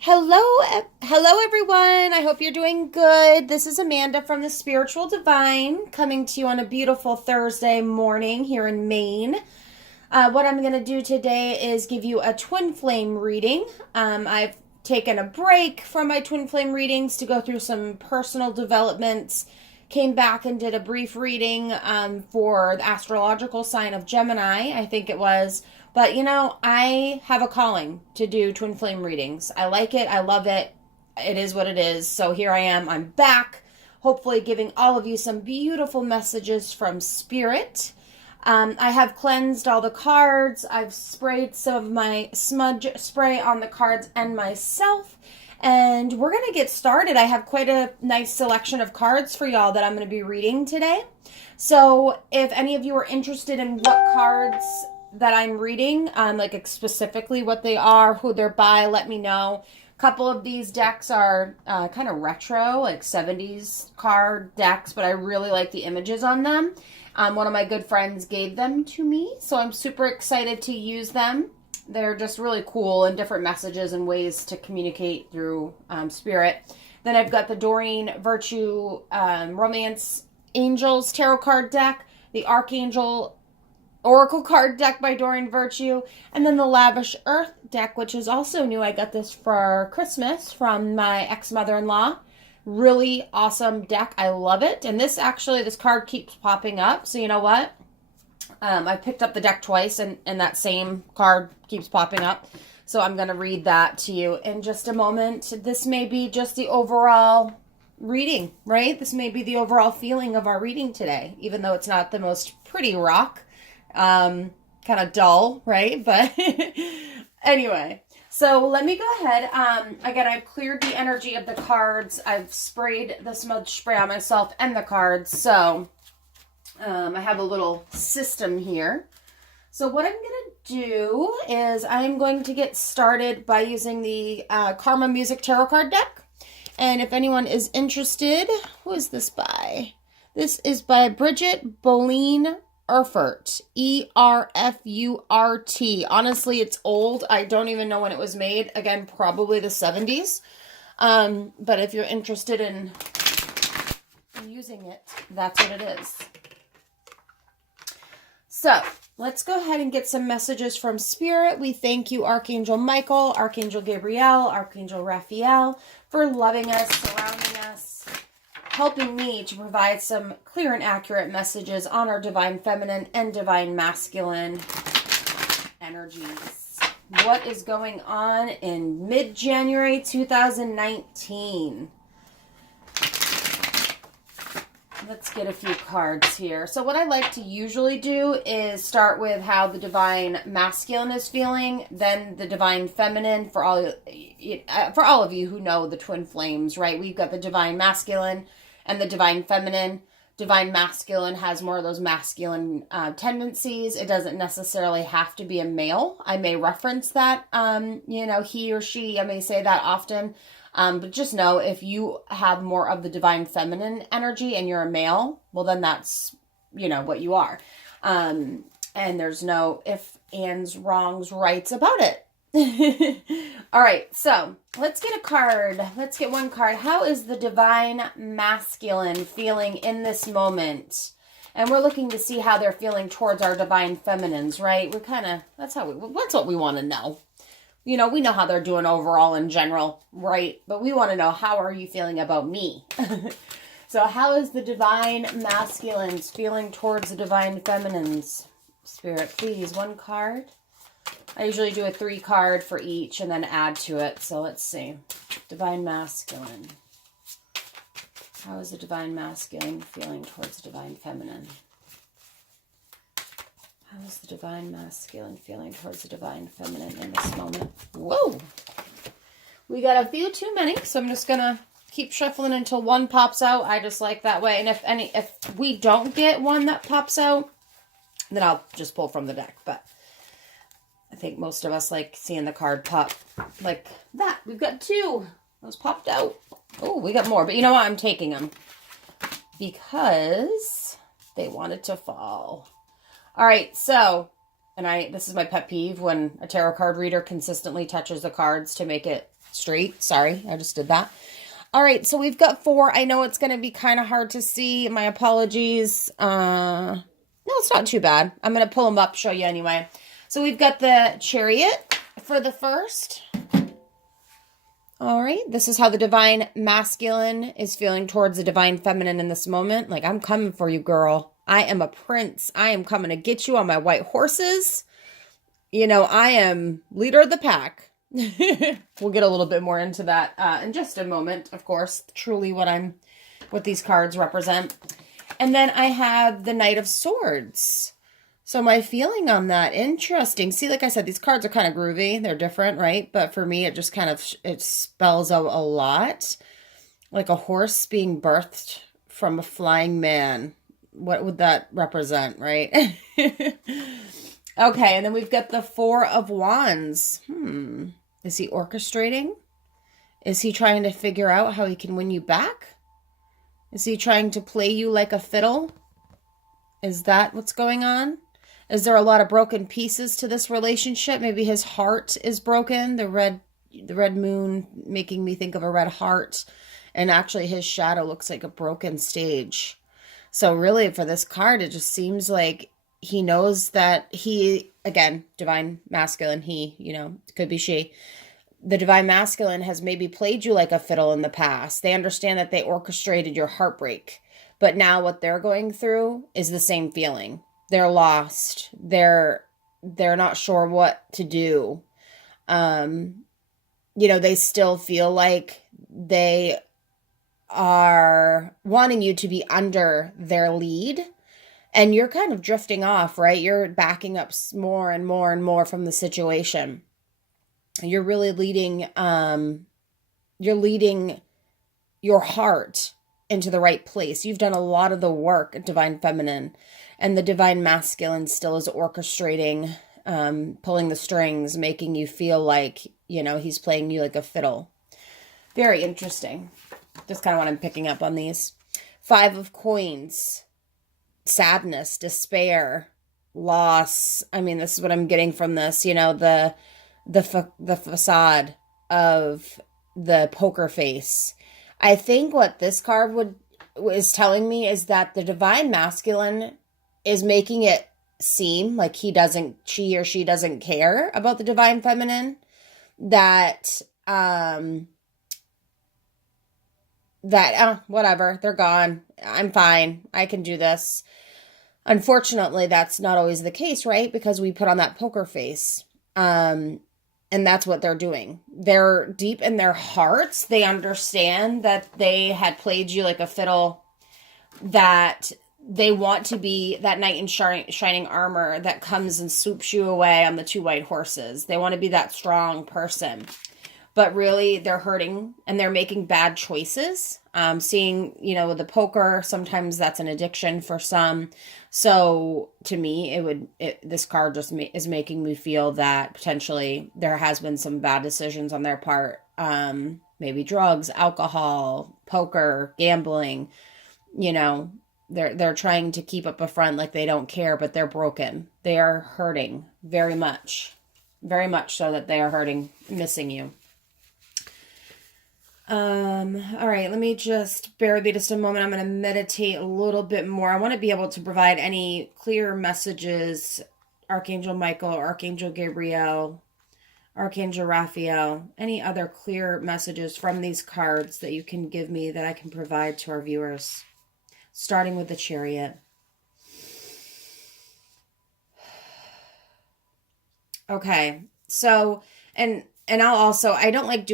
Hello everyone. I hope you're doing good. This is Amanda from the Spiritual Divine coming to you on a beautiful Thursday morning here in Maine. What I'm going to do today is give you a twin flame reading. I've taken a break from my twin flame readings to go through some personal developments. Came back and did a brief reading for the astrological sign of Gemini, I think it was. But, I have a calling to do twin flame readings. I like it. I love it. It is what it is. So here I am. I'm back, hopefully giving all of you some beautiful messages from Spirit. I have cleansed all the cards. I've sprayed some of my smudge spray on the cards and myself. And we're going to get started. I have quite a nice selection of cards for y'all that I'm going to be reading today. So if any of you are interested in what cards that I'm reading, like specifically what they are, who they're by, let me know. A couple of these decks are kind of retro, like 70s card decks, but I really like the images on them. One of my good friends gave them to me, so I'm super excited to use them. They're just really cool and different messages and ways to communicate through spirit. Then I've got the Doreen Virtue Romance Angels Tarot card deck, the Archangel Oracle card deck by Doreen Virtue, and then the Lavish Earth deck, which is also new. I got this for Christmas from my ex-mother-in-law. Really awesome deck. I love it. And this card keeps popping up. So you know what? I picked up the deck twice and that same card keeps popping up. So I'm going to read that to you in just a moment. This may be just the overall reading, right? This may be the overall feeling of our reading today, even though it's not the most pretty rock. Kind of dull, right? But anyway, so let me go ahead. Again, I've cleared the energy of the cards. I've sprayed the smudge spray on myself and the cards. So I have a little system here. So what I'm going to do is I'm going to get started by using the Karma Music Tarot card deck. And if anyone is interested, who is this by? This is by Bridget Boleen Erfurt. E-R-F-U-R-T. Honestly, it's old. I don't even know when it was made. Again, probably the 70s. But if you're interested in using it, that's what it is. So, let's go ahead and get some messages from Spirit. We thank you, Archangel Michael, Archangel Gabriel, Archangel Raphael, for loving us, surrounding us, helping me to provide some clear and accurate messages on our Divine Feminine and Divine Masculine energies. What is going on in mid-January 2019? Let's get a few cards here. So what I like to usually do is start with how the Divine Masculine is feeling, then the Divine Feminine for all of you who know the twin flames, right? We've got the Divine Masculine and the Divine Feminine. Divine Masculine has more of those masculine tendencies. It doesn't necessarily have to be a male. I may reference that, he or she, I may say that often. But just know if you have more of the Divine Feminine energy and you're a male, well, then that's, what you are. And there's no ifs, ands, wrongs, rights about it. All right, so let's get a card. Let's get one card. How is the Divine Masculine feeling in this moment? And we're looking to see how they're feeling towards our Divine Feminines, right? That's what we want to know. We know how they're doing overall in general, right? But we want to know, how are you feeling about me? So how is the Divine Masculines feeling towards the Divine Feminines? Spirit, please, one card. I usually do a 3 card for each and then add to it. So let's see. Divine Masculine. How is the Divine Masculine feeling towards the Divine Feminine? How is the Divine Masculine feeling towards the Divine Feminine in this moment? Whoa! We got a few too many, so I'm just going to keep shuffling until one pops out. I just like that way. And if we don't get one that pops out, then I'll just pull from the deck. But I think most of us like seeing the card pop like that. We've got 2. Those popped out. Oh, we got more. But you know what? I'm taking them because they wanted to fall. All right, so, this is my pet peeve when a tarot card reader consistently touches the cards to make it straight. Sorry, I just did that. All right, so we've got 4. I know it's going to be kind of hard to see. My apologies. No, it's not too bad. I'm going to pull them up, show you anyway. So we've got the Chariot for the first. All right, this is how the Divine Masculine is feeling towards the Divine Feminine in this moment. Like, I'm coming for you, girl. I am a prince. I am coming to get you on my white horses. You know, I am leader of the pack. We'll get a little bit more into that in just a moment, of course. Truly what these cards represent. And then I have the Knight of Swords. So my feeling on that, interesting. See, like I said, these cards are kind of groovy. They're different, right? But for me, it just kind of, it spells out a lot. Like a horse being birthed from a flying man. What would that represent, right? Okay, and then we've got the 4 of Wands. Is he orchestrating? Is he trying to figure out how he can win you back? Is he trying to play you like a fiddle? Is that what's going on? Is there a lot of broken pieces to this relationship? Maybe his heart is broken. The red moon making me think of a red heart. And actually his shadow looks like a broken stage. So really for this card, it just seems like he knows that he, again, Divine Masculine, he, you know, could be she. The Divine Masculine has maybe played you like a fiddle in the past. They understand that they orchestrated your heartbreak. But now what they're going through is the same feeling. They're lost. They're not sure what to do. You know, they still feel like they are wanting you to be under their lead. And you're kind of drifting off, right? You're backing up more and more and more from the situation. You're really leading your heart into the right place. You've done a lot of the work, Divine Feminine, and the Divine Masculine still is orchestrating, pulling the strings, making you feel like, you know, he's playing you like a fiddle. Very interesting. Just kind of what I'm picking up on these. 5 of Coins. Sadness, despair, loss. I mean, this is what I'm getting from this, you know, the facade of the poker face. I think what this card is telling me is that the Divine Masculine is making it seem like she or she doesn't care about the Divine Feminine, that whatever, they're gone. I'm fine. I can do this. Unfortunately, that's not always the case, right? Because we put on that poker face. And that's what they're doing. They're deep in their hearts. They understand that they had played you like a fiddle, that they want to be that knight in shining armor that comes and swoops you away on the 2 white horses. They want to be that strong person. But really, they're hurting and they're making bad choices. Seeing, you know, with the poker, sometimes that's an addiction for some. So to me, this card just is making me feel that potentially there has been some bad decisions on their part. Maybe drugs, alcohol, poker, gambling. You know, they're trying to keep up a front like they don't care, but they're broken. They are hurting very much so that they are hurting, missing you. All right, let me just bear with me just a moment. I'm going to meditate a little bit more. I want to be able to provide any clear messages, Archangel Michael, Archangel Gabriel, Archangel Raphael, any other clear messages from these cards that you can give me that I can provide to our viewers, starting with the Chariot. Okay, so, and I don't like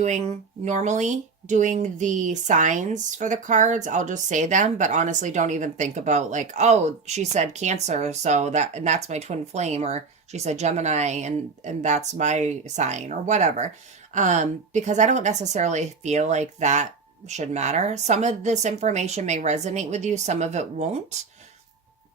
normally doing the signs for the cards. I'll just say them, but honestly don't even think about like, oh, she said Cancer, so that's my twin flame, or she said Gemini and that's my sign, or whatever. Because I don't necessarily feel like that should matter. Some of this information may resonate with you, some of it won't.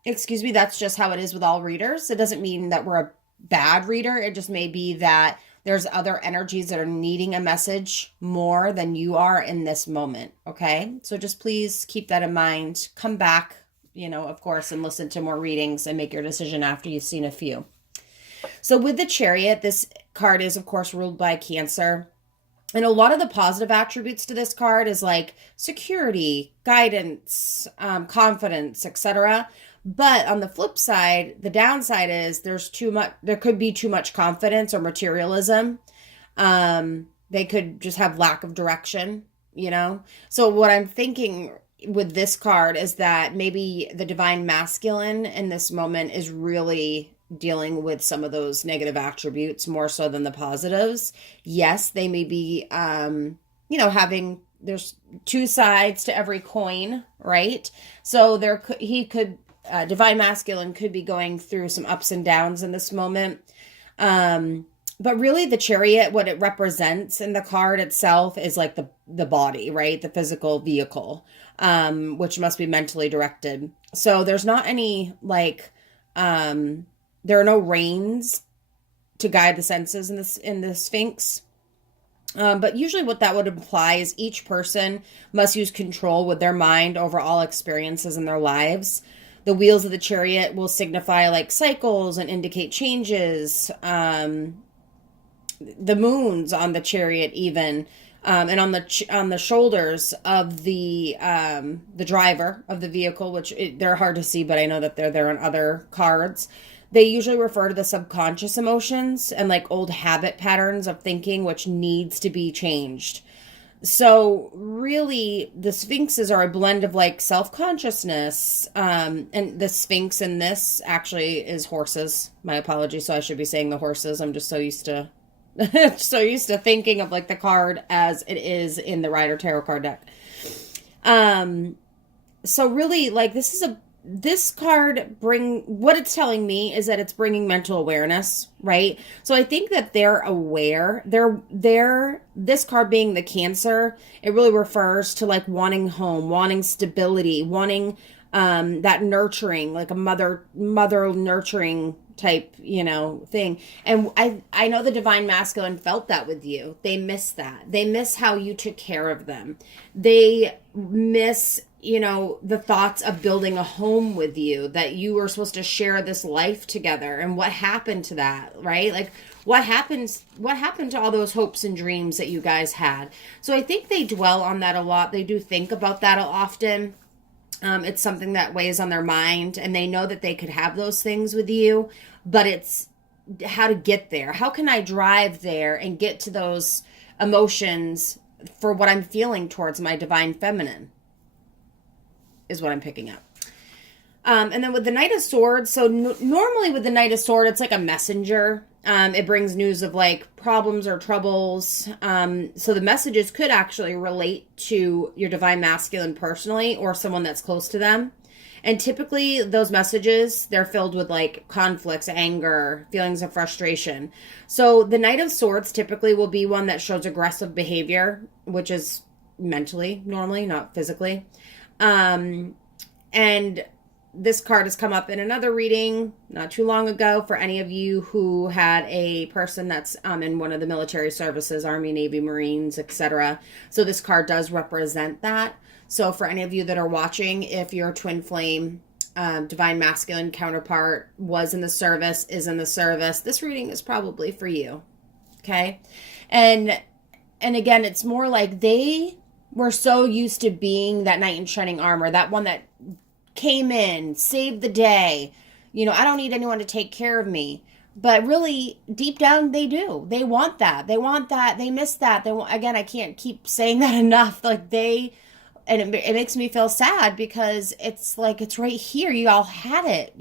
Excuse me, that's just how it is with all readers. It doesn't mean that we're a bad reader. It just may be that there's other energies that are needing a message more than you are in this moment, okay? So just please keep that in mind. Come back, you know, of course, and listen to more readings and make your decision after you've seen a few. So with the Chariot, this card is, of course, ruled by Cancer. And a lot of the positive attributes to this card is like security, guidance, confidence, etc. But on the flip side, the downside is there's too much. There could be too much confidence or materialism. They could just have lack of direction. So what I'm thinking with this card is that maybe the divine masculine in this moment is really dealing with some of those negative attributes more so than the positives. Yes, they may be, having, there's two sides to every coin, right? So divine masculine could be going through some ups and downs in this moment. But really the chariot, what it represents in the card itself is like the body, right? The physical vehicle, which must be mentally directed. So there's not any there are no reins to guide the senses in the Sphinx. But usually what that would imply is each person must use control with their mind over all experiences in their lives. The wheels of the chariot will signify like cycles and indicate changes. The moons on the chariot even, and on the shoulders of the driver of the vehicle, which they're hard to see, but I know that they're there on other cards. They usually refer to the subconscious emotions and like old habit patterns of thinking, which needs to be changed. So really the Sphinxes are a blend of like self-consciousness, and the Sphinx in this actually is horses. My apologies. So I should be saying the horses. I'm just so used to thinking of like the card as it is in the Rider Tarot card deck. So really like this card what it's telling me is that it's bringing mental awareness, right? So I think that they're aware. This card being the Cancer, it really refers to like wanting home, wanting stability, wanting that nurturing, like a mother nurturing type, thing. And I know the divine masculine felt that with you. They miss that. They miss how you took care of them. They miss, the thoughts of building a home with you, that you were supposed to share this life together. And what happened to that, right? Like what happened to all those hopes and dreams that you guys had? So I think they dwell on that a lot. They do think about that often. It's something that weighs on their mind, and they know that they could have those things with you, but it's how to get there. How can I drive there and get to those emotions for what I'm feeling towards my divine feminine is what I'm picking up. And then with the Knight of Swords, so normally with the Knight of Swords, it's like a messenger. It brings news of like problems or troubles. So the messages could actually relate to your divine masculine personally or someone that's close to them. And typically those messages, they're filled with like conflicts, anger, feelings of frustration. So the Knight of Swords typically will be one that shows aggressive behavior, which is mentally normally, not physically. And this card has come up in another reading not too long ago for any of you who had a person that's in one of the military services, Army, Navy, Marines, etc. So this card does represent that. So for any of you that are watching, if your twin flame divine masculine counterpart was in the service, is in the service, this reading is probably for you. Okay? And again, it's more like they were so used to being that knight in shining armor, that one that came in, saved the day. I don't need anyone to take care of me. But really, deep down, they do. They want that. They want that. They miss that. Again, I can't keep saying that enough. Like and it makes me feel sad because it's like, it's right here. You all had it,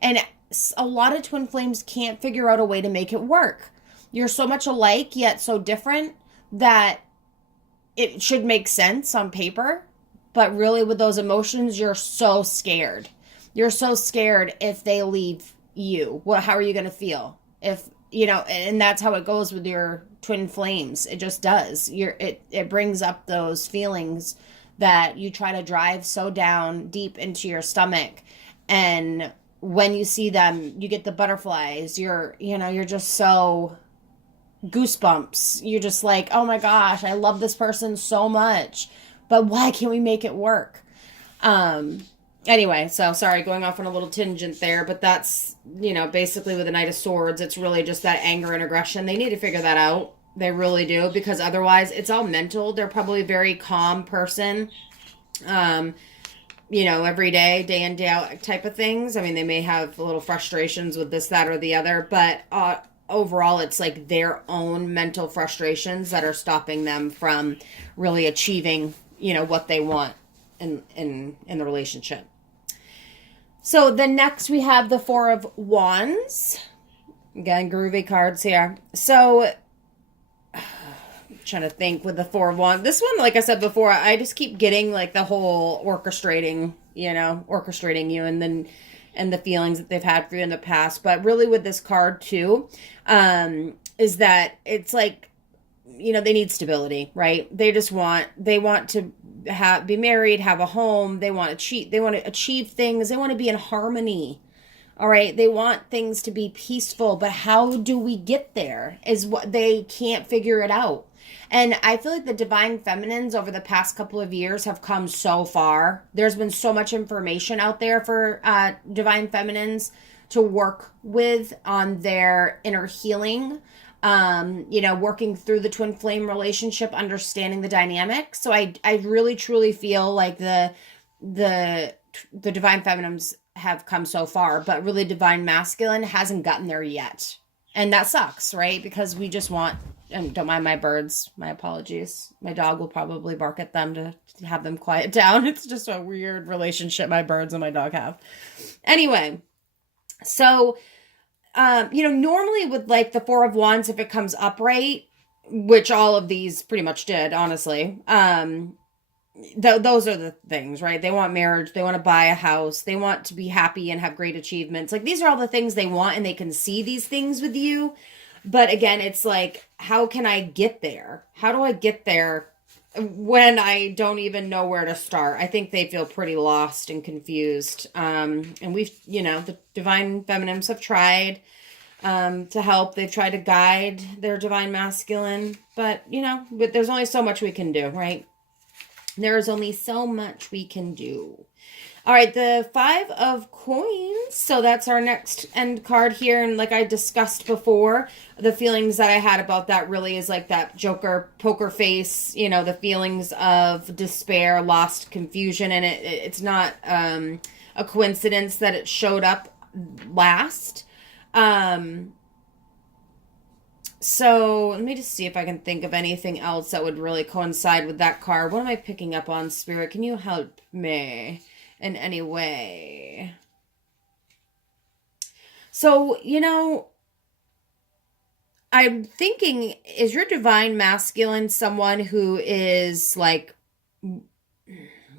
And a lot of twin flames can't figure out a way to make it work. You're so much alike, yet so different that it should make sense on paper. But really with those emotions, you're so scared. You're so scared if they leave you. How are you going to feel? If, and that's how it goes with your twin flames. It just does. It brings up those feelings that you try to drive so down deep into your stomach. And when you see them, you get the butterflies. You're just so goosebumps. You're just like, oh my gosh, I love this person so much. But why can't we make it work? Anyway, so sorry, going off on a little tangent there, but that's, basically with the Knight of Swords, it's really just that anger and aggression. They need to figure that out. They really do, because otherwise it's all mental. They're probably a very calm person. Um, every day in, day out type of things. I mean, they may have little frustrations with this, that, or the other, but overall, it's like their own mental frustrations that are stopping them from really achieving, what they want in the relationship. So the next we have the Four of Wands. Again, groovy cards here. So trying to think with the Four of Wands. This one, like I said before, I just keep getting like the whole orchestrating you and the feelings that they've had for you in the past. But really with this card too, is that it's like, they need stability, right? They want to be married, have a home. They want to achieve things. They want to be in harmony. All right. They want things to be peaceful, but how do we get there is what they can't figure it out. And I feel like the Divine Feminines over the past couple of years have come so far. There's been so much information out there for Divine Feminines to work with on their inner healing, working through the twin flame relationship, understanding the dynamics. So I really truly feel like the Divine Feminines have come so far, but really Divine Masculine hasn't gotten there yet. And that sucks, right? Because we just want, and don't mind my birds, my apologies. My dog will probably bark at them to have them quiet down. It's just a weird relationship my birds and my dog have. Anyway, so, normally with like the Four of Wands, if it comes upright, which all of these pretty much did, honestly, those are the things, right? They want marriage. They want to buy a house. They want to be happy and have great achievements. Like, these are all the things they want, and they can see these things with you. But again, it's like, how can I get there? How do I get there when I don't even know where to start? I think they feel pretty lost and confused. And we've, the Divine Feminines have tried to help. They've tried to guide their Divine Masculine. But there's only so much we can do, right? There is only so much we can do. All right, the Five of Coins. So that's our next end card here. And like I discussed before, the feelings that I had about that really is like that Joker poker face, the feelings of despair, lost, confusion. And it's not a coincidence that it showed up last. So let me just see if I can think of anything else that would really coincide with that card. What am I picking up on, Spirit? Can you help me in any way? So, I'm thinking, is your Divine Masculine someone who is like,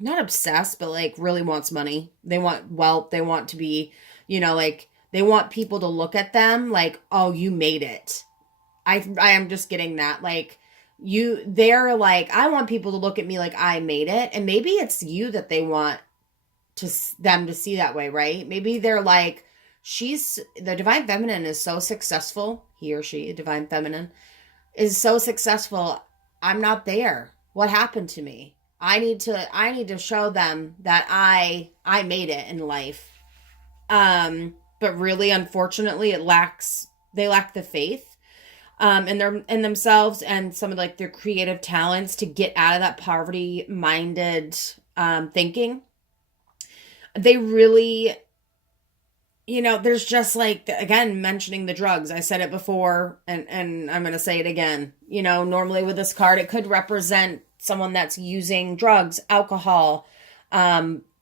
not obsessed, but like really wants money? They want wealth. They want to be, they want people to look at them like, oh, you made it. I am just getting that. Like, they're like, I want people to look at me like I made it. And maybe it's you that they want them to see that way, right? Maybe they're like, the Divine Feminine is so successful. He or she, a Divine Feminine, is so successful. I'm not there. What happened to me? I need to show them that I made it in life. But really, unfortunately, they lack the faith in themselves and some of like their creative talents to get out of that poverty minded thinking. They really, there's just like, again, mentioning the drugs. I said it before and I'm going to say it again. Normally with this card, it could represent someone that's using drugs, alcohol,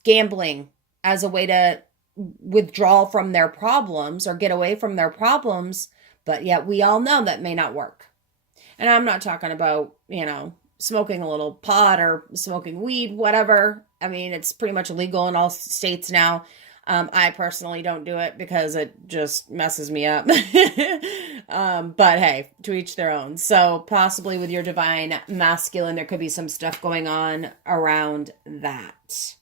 gambling as a way to withdraw from their problems or get away from their problems. But yet we all know that may not work. And I'm not talking about, smoking a little pot or smoking weed, whatever. I mean, it's pretty much illegal in all states now. I personally don't do it because it just messes me up. But hey, to each their own. So possibly with your Divine Masculine, there could be some stuff going on around that.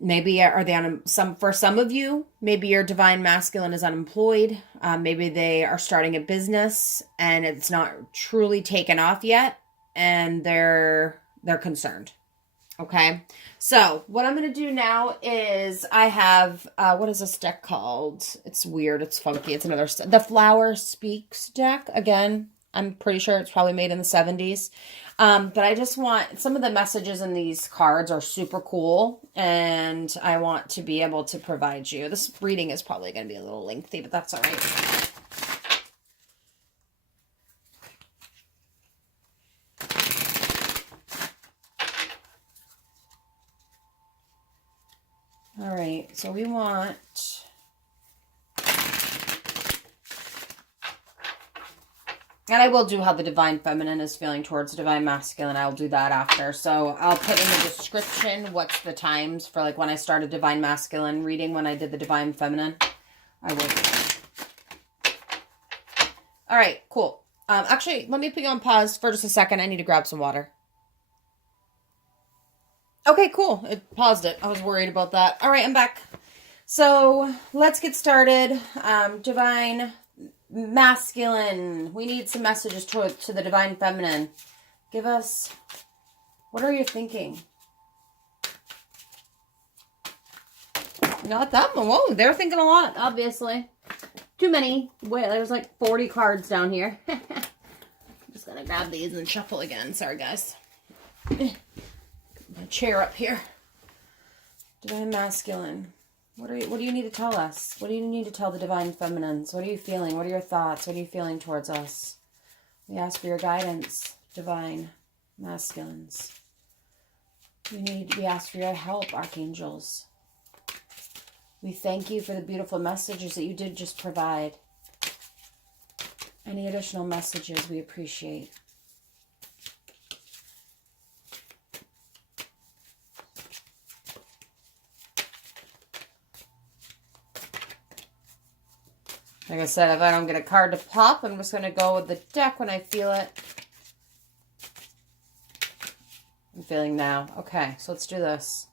Maybe are they for some of you, maybe your Divine Masculine is unemployed. Maybe they are starting a business and it's not truly taken off yet. And they're concerned. Okay. So what I'm going to do now is I have, what is this deck called? It's weird. It's funky. It's another, the Flower Speaks deck. Again, I'm pretty sure it's probably made in the 70s. But I just want, some of the messages in these cards are super cool, and I want to be able to provide you. This reading is probably going to be a little lengthy, but that's all right. All right, so we want... And I will do how the Divine Feminine is feeling towards the Divine Masculine. I'll do that after. So I'll put in the description what's the times for like when I started Divine Masculine reading, when I did the Divine Feminine. I will do that. All right, cool. Actually, let me put you on pause for just a second. I need to grab some water. Okay, cool. It paused it. I was worried about that. All right, I'm back. So let's get started. Divine Masculine. We need some messages to the Divine Feminine. Give us, what are you thinking? Not that one. Whoa, they're thinking a lot, obviously. Too many. Wait, there's like 40 cards down here. I'm just gonna grab these and shuffle again. Sorry, guys. My chair up here. Divine Masculine. What do you need to tell us? What do you need to tell the Divine Feminines? What are you feeling? What are your thoughts? What are you feeling towards us? We ask for your guidance, Divine Masculines. We ask for your help, Archangels. We thank you for the beautiful messages that you did just provide. Any additional messages we appreciate. Like I said, if I don't get a card to pop, I'm just going to go with the deck when I feel it. I'm feeling now. Okay, so let's do this.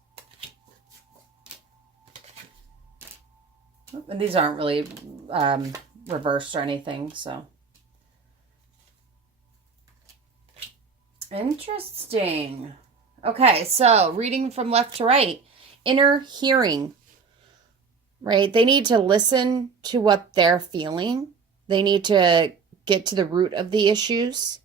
And these aren't really reversed or anything, so. Interesting. Okay, so reading from left to right. Inner hearing. Right? They need to listen to what they're feeling. They need to get to the root of the issues.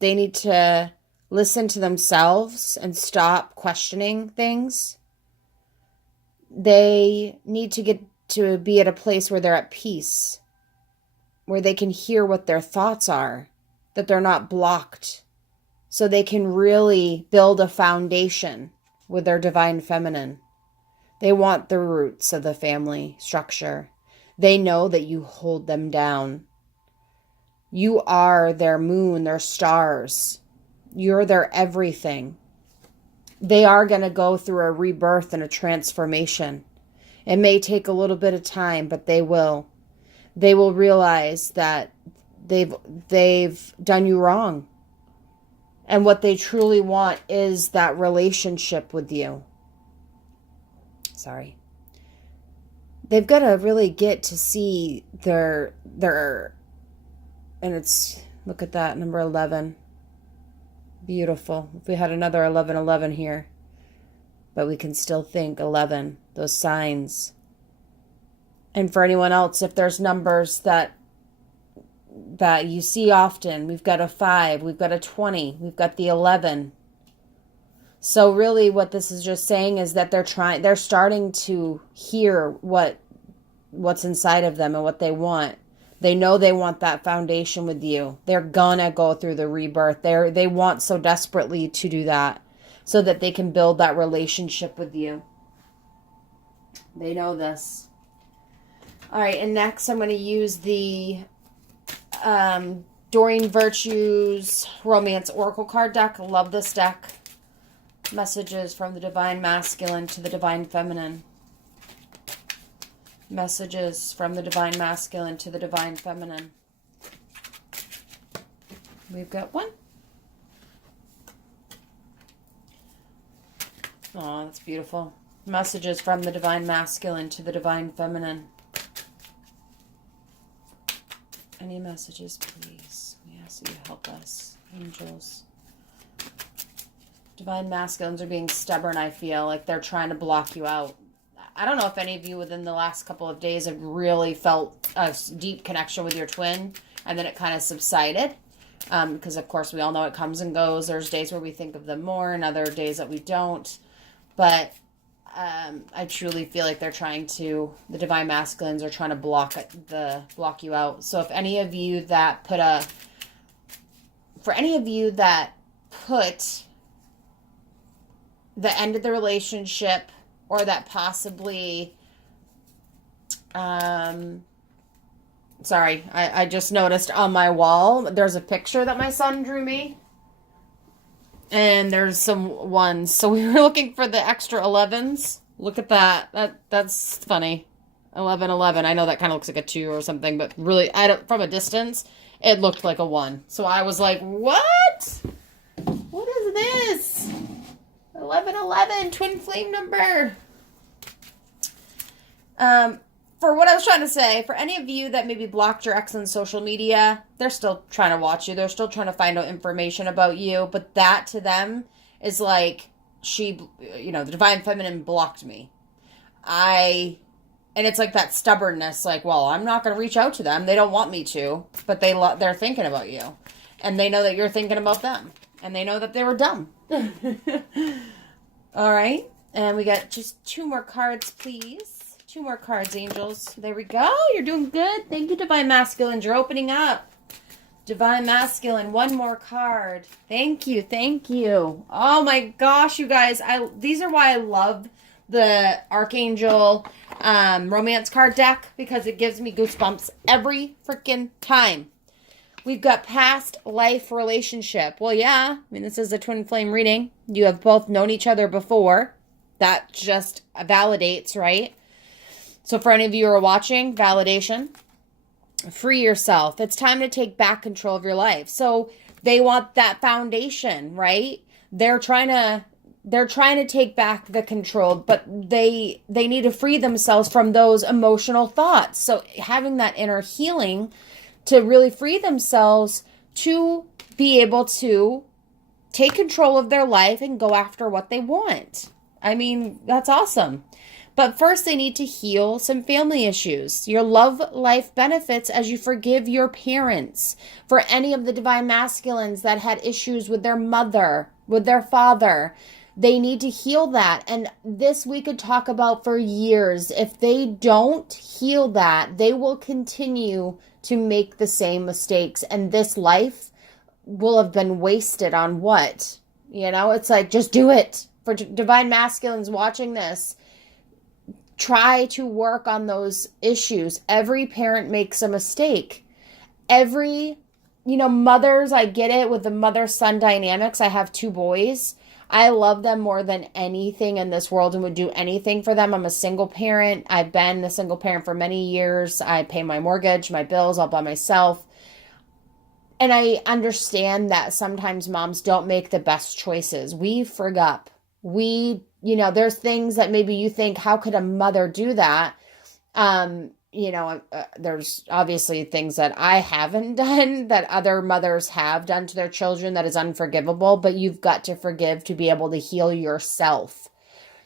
They need to listen to themselves and stop questioning things. They need to get to be at a place where they're at peace, where they can hear what their thoughts are, that they're not blocked, so they can really build a foundation with their Divine Feminine. They want the roots of the family structure. They know that you hold them down. You are their moon, their stars. You're their everything. They are going to go through a rebirth and a transformation. It may take a little bit of time, but they will. They will realize that they've done you wrong. And what they truly want is that relationship with you. Sorry. They've got to really get to see their, and it's, look at that, number 11. Beautiful. If we had another 1111 here, but we can still think 11, those signs. And for anyone else, if there's numbers that you see often, we've got a 5, we've got a 20, we've got the 11. So really what this is just saying is that they're starting to hear what's inside of them and what they want. They know they want that foundation with you. They're gonna go through the rebirth. They want so desperately to do that so that they can build that relationship with you. They know this. All right, and next I'm going to use the Doreen Virtue's Romance Oracle card deck. I love this deck. Messages from the Divine Masculine to the Divine Feminine. Messages from the Divine Masculine to the Divine Feminine. We've got one. Oh, that's beautiful. Messages from the Divine Masculine to the Divine Feminine. Any messages, please? We ask that you help us, angels. Divine Masculines are being stubborn, I feel. Like they're trying to block you out. I don't know if any of you within the last couple of days have really felt a deep connection with your twin, and then it kind of subsided. Because, of course, we all know it comes and goes. There's days where we think of them more and other days that we don't. But I truly feel like the divine masculines are trying to block you out. So if any of you that put the end of the relationship, or that possibly, sorry, I just noticed on my wall, there's a picture that my son drew me. And there's some ones. So we were looking for the extra 11s. Look at that. That's funny. 1111. I know that kind of looks like a 2 or something, but really, from a distance, it looked like a 1. So I was like, what? What is this? 1111, twin flame number. For what I was trying to say, for any of you that maybe blocked your ex on social media, they're still trying to watch you. They're still trying to find out information about you. But that to them is like, the divine feminine blocked me. And it's like that stubbornness, like, well, I'm not going to reach out to them. They don't want me to, but they're thinking about you. And they know that you're thinking about them. And they know that they were dumb. All right. And we got just 2 more cards, please. 2 more cards, angels. There we go. You're doing good. Thank you, Divine Masculines. You're opening up. Divine Masculine, 1 more card. Thank you. Thank you. Oh my gosh, you guys. These are why I love the Archangel romance card deck, because it gives me goosebumps every freaking time. We've got past life relationship. Well, yeah. I mean, this is a twin flame reading. You have both known each other before. That just validates, right? So for any of you who are watching, validation, free yourself. It's time to take back control of your life. So they want that foundation, right? They're trying to take back the control, but they need to free themselves from those emotional thoughts. So having that inner healing to really free themselves to be able to take control of their life and go after what they want. I mean, that's awesome. But first, they need to heal some family issues. Your love life benefits as you forgive your parents. For any of the divine masculines that had issues with their mother, with their father, they need to heal that. And this we could talk about for years. If they don't heal that, they will continue to make the same mistakes. And this life will have been wasted on what? It's like, just do it. For divine masculines watching this, try to work on those issues. Every parent makes a mistake. Mothers, I get it with the mother-son dynamics. I have 2 boys. I love them more than anything in this world and would do anything for them. I'm a single parent. I've been a single parent for many years. I pay my mortgage, my bills all by myself. And I understand that sometimes moms don't make the best choices. We forgot. There's things that maybe you think, how could a mother do that? There's obviously things that I haven't done that other mothers have done to their children that is unforgivable, but you've got to forgive to be able to heal yourself.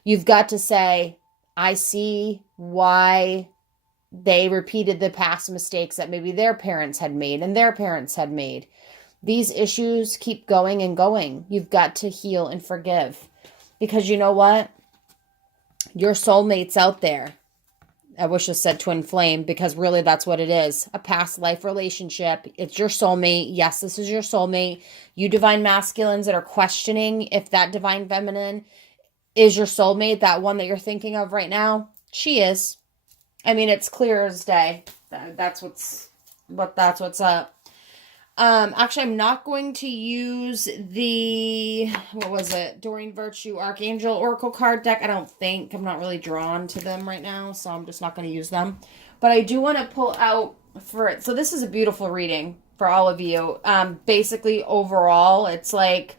You've got to say, I see why they repeated the past mistakes that maybe their parents had made and their parents had made. These issues keep going and going. You've got to heal and forgive. Because you know what? Your soulmate's out there. I wish I said twin flame, because really that's what it is. A past life relationship. It's your soulmate. Yes, this is your soulmate. You divine masculines that are questioning if that divine feminine is your soulmate, that one that you're thinking of right now, she is. I mean, it's clear as day. That's what's up. Actually, I'm not going to use the, Doreen Virtue Archangel Oracle card deck. I don't think. I'm not really drawn to them right now, so I'm just not going to use them. But I do want to pull out for it. So this is a beautiful reading for all of you. Basically, overall, it's like,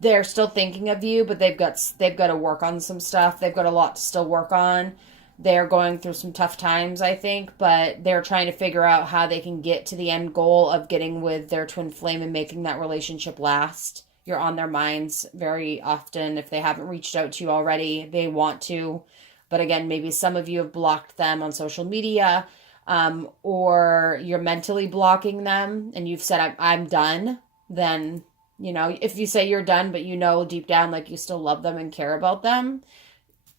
they're still thinking of you, but they've got to work on some stuff. They've got a lot to still work on. They're going through some tough times, I think, but they're trying to figure out how they can get to the end goal of getting with their twin flame and making that relationship last. You're on their minds very often. If they haven't reached out to you already, they want to. But again, maybe some of you have blocked them on social media. or you're mentally blocking them and you've said, I'm done, then, if you say you're done, but deep down, like you still love them and care about them,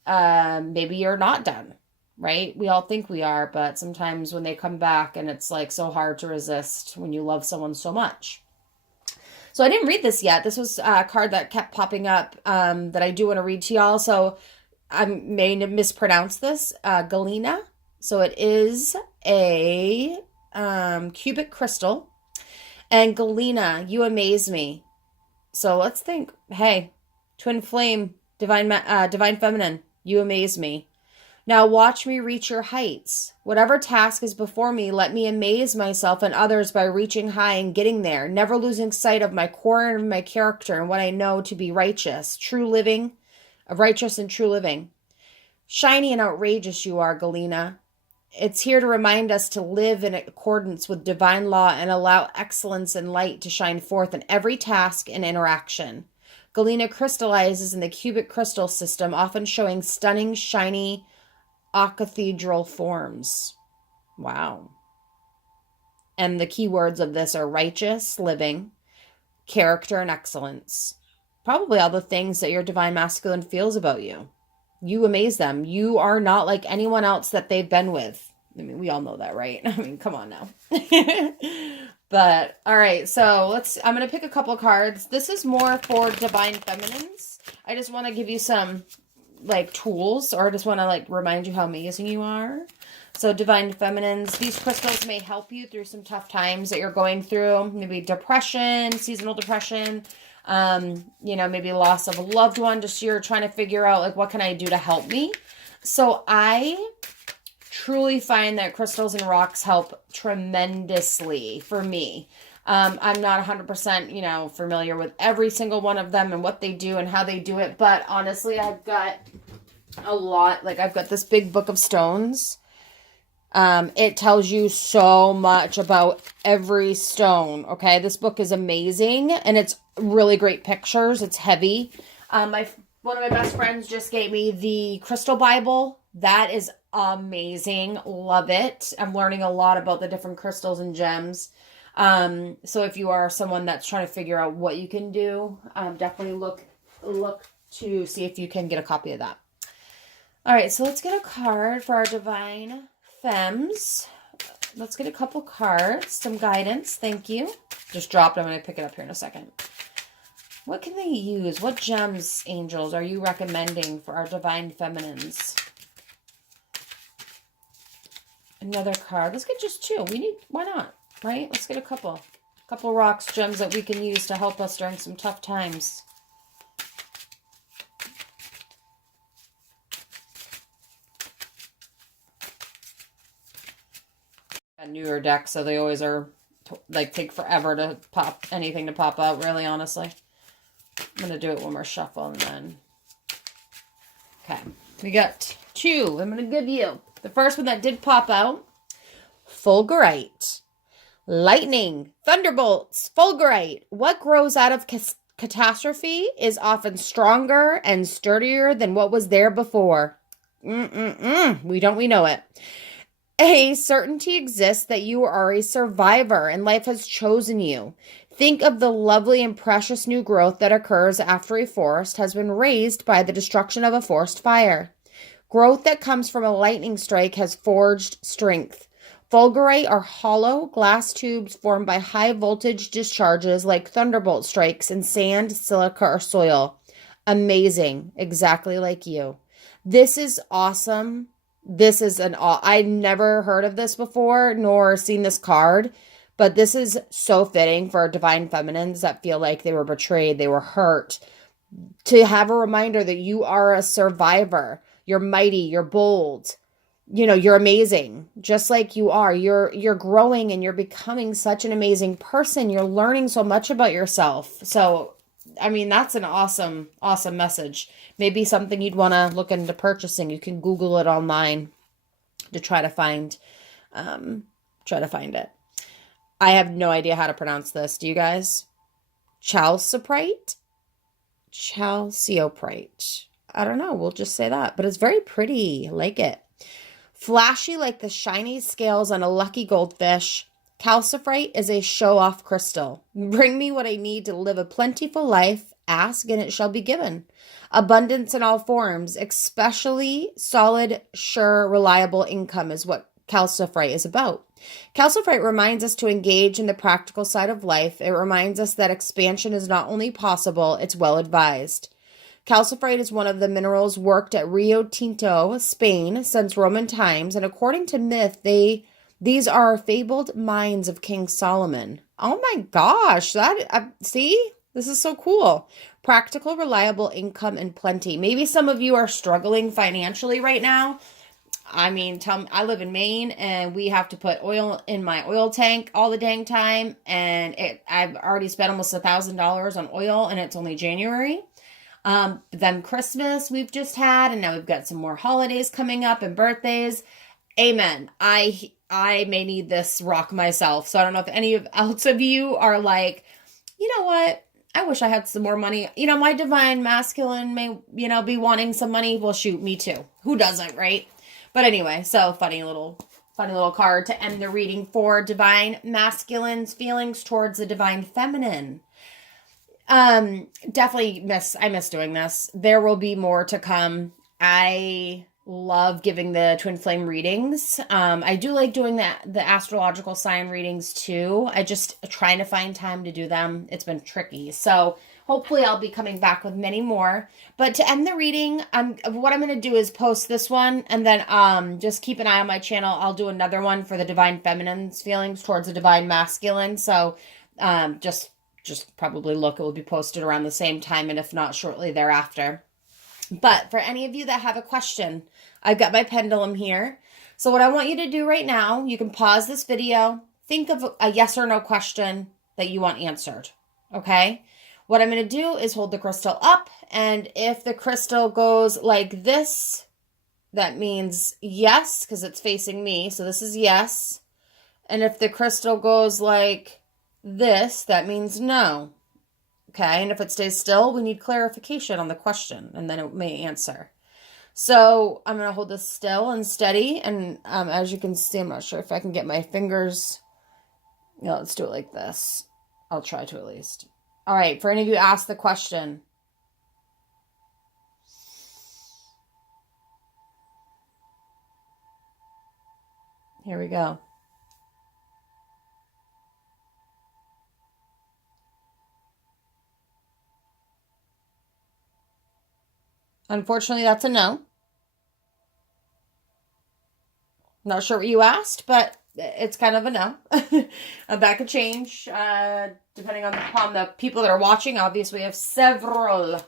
maybe you're not done, right? We all think we are, but sometimes when they come back and it's like so hard to resist when you love someone so much. So I didn't read this yet. This was a card that kept popping up that I do want to read to y'all. So I may mispronounce this. Galena. So it is a cubic crystal. And Galena, you amaze me. So let's think. Hey, twin flame, divine feminine, you amaze me. Now watch me reach your heights. Whatever task is before me, let me amaze myself and others by reaching high and getting there, never losing sight of my core and my character and what I know to be righteous, righteous and true living. Shiny and outrageous you are, Galena. It's here to remind us to live in accordance with divine law and allow excellence and light to shine forth in every task and interaction. Galena crystallizes in the cubic crystal system, often showing stunning, shiny, cathedral forms. Wow. And the key words of this are righteous living, character, and excellence. Probably all the things that your divine masculine feels about you. You amaze them. You are not like anyone else that they've been with. I mean, we all know that, right? I mean, come on now. But, all right, so I'm going to pick a couple cards. This is more for divine feminines. I just want to give you some tools, or I just want to remind you how amazing you are. So divine feminines, these crystals may help you through some tough times that you're going through, maybe depression, seasonal depression, maybe loss of a loved one. Just you're trying to figure out what can I do to help me. So I truly find that crystals and rocks help tremendously for me. I'm not 100%, familiar with every single one of them and what they do and how they do it. But honestly, I've got a lot. I've got this big book of stones. It tells you so much about every stone. Okay. This book is amazing and it's really great pictures. It's heavy. One of my best friends just gave me the Crystal Bible. That is amazing. Love it. I'm learning a lot about the different crystals and gems. So if you are someone that's trying to figure out what you can do, definitely look to see if you can get a copy of that. All right, so let's get a card for our divine femmes. Let's get a couple cards, some guidance. Thank you. Just dropped. I'm going to pick it up here in a second. What can they use? What gems, angels, are you recommending for our divine feminines? Another card. Let's get just two. Why not? Right? Let's get a couple rocks, gems that we can use to help us during some tough times. A newer deck, so they always are take forever to pop out, really, honestly. I'm going to do it one more shuffle and then. Okay. We got two. I'm going to give you the first one that did pop out. Fulgurite. Lightning, thunderbolts, fulgurite. What grows out of catastrophe is often stronger and sturdier than what was there before. We know it. A certainty exists that you are a survivor and life has chosen you. Think of the lovely and precious new growth that occurs after a forest has been razed by the destruction of a forest fire. Growth that comes from a lightning strike has forged strength. Fulgurite are hollow glass tubes formed by high voltage discharges like thunderbolt strikes in sand, silica, or soil. Amazing. Exactly like you. This is awesome. I'd never heard of this before, nor seen this card, but this is so fitting for divine feminines that feel like they were betrayed, they were hurt. To have a reminder that you are a survivor. You're mighty, you're bold. You're amazing, just like you are. You're growing and you're becoming such an amazing person. You're learning so much about yourself. So, I mean, that's an awesome, awesome message. Maybe something you'd want to look into purchasing. You can Google it online to try to find it. I have no idea how to pronounce this. Do you guys? Chalcioprite? I don't know. We'll just say that. But it's very pretty. I like it. Flashy like the shiny scales on a lucky goldfish, calcifrite is a show-off crystal. Bring me what I need to live a plentiful life. Ask and it shall be given. Abundance in all forms, especially solid, sure, reliable income is what calcifrite is about. Calcifrite reminds us to engage in the practical side of life. It reminds us that expansion is not only possible, it's well advised. Calcifrite is one of the minerals worked at Rio Tinto, Spain, since Roman times, and according to myth, these are fabled mines of King Solomon. Oh my gosh, see? This is so cool. Practical, reliable income and plenty. Maybe some of you are struggling financially right now. I mean, I live in Maine and we have to put oil in my oil tank all the dang time. And I've already spent almost $1,000 on oil and it's only January. But then Christmas we've just had, and now we've got some more holidays coming up and birthdays. Amen. I may need this rock myself. So I don't know if any else of you are like, you know what? I wish I had some more money. You know, my divine masculine may, be wanting some money. Well, shoot, me too. Who doesn't, right? But anyway, so funny little card to end the reading for divine masculine's feelings towards the divine feminine. Definitely I miss doing this. There will be more to come. I love giving the Twinflame readings. I do like doing the astrological sign readings too. I just trying to find time to do them. It's been tricky. So hopefully I'll be coming back with many more. But to end the reading, what I'm going to do is post this one and then just keep an eye on my channel. I'll do another one for the divine feminine's feelings towards the divine masculine. So just probably look, it will be posted around the same time, and if not, shortly thereafter. But for any of you that have a question, I've got my pendulum here. So what I want you to do right now, you can pause this video, think of a yes or no question that you want answered, okay? What I'm going to do is hold the crystal up, and if the crystal goes like this, that means yes, because it's facing me, so this is yes. And if the crystal goes like this, that means no. Okay, and if it stays still, we need clarification on the question, and then it may answer. So I'm going to hold this still and steady, and as you can see, I'm not sure if I can get my fingers. Let's do it like this. I'll try to at least. All right, for any of you ask the question. Here we go. Unfortunately, that's a no. Not sure what you asked, but it's kind of a no. That could change depending upon the people that are watching. Obviously, we have several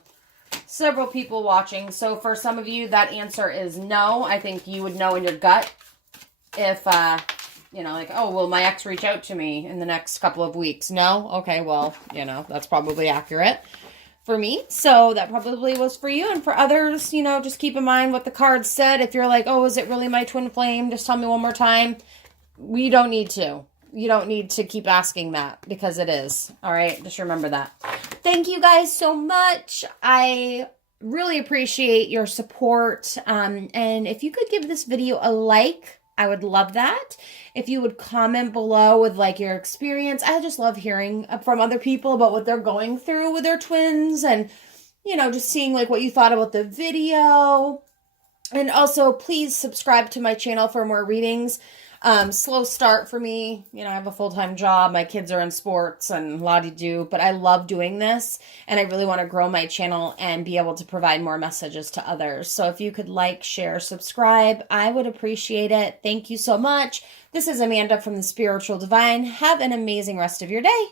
people watching. So for some of you, that answer is no. I think you would know in your gut if, like, oh, will my ex reach out to me in the next couple of weeks? No? Okay, well, that's probably accurate for me. So that probably was for you. And for others, just keep in mind what the card said. If you're like, oh, is it really my twin flame? Just tell me one more time. We don't need to. You don't need to keep asking that because it is. All right. Just remember that. Thank you guys so much. I really appreciate your support. And if you could give this video a like, I would love that. If you would comment below with like your experience. I just love hearing from other people about what they're going through with their twins and, just seeing like what you thought about the video. And also please subscribe to my channel for more readings. Slow start for me. I have a full-time job. My kids are in sports and la-di-do, but I love doing this and I really want to grow my channel and be able to provide more messages to others. So if you could like, share, subscribe, I would appreciate it. Thank you so much. This is Amanda from the Spiritual Divine. Have an amazing rest of your day.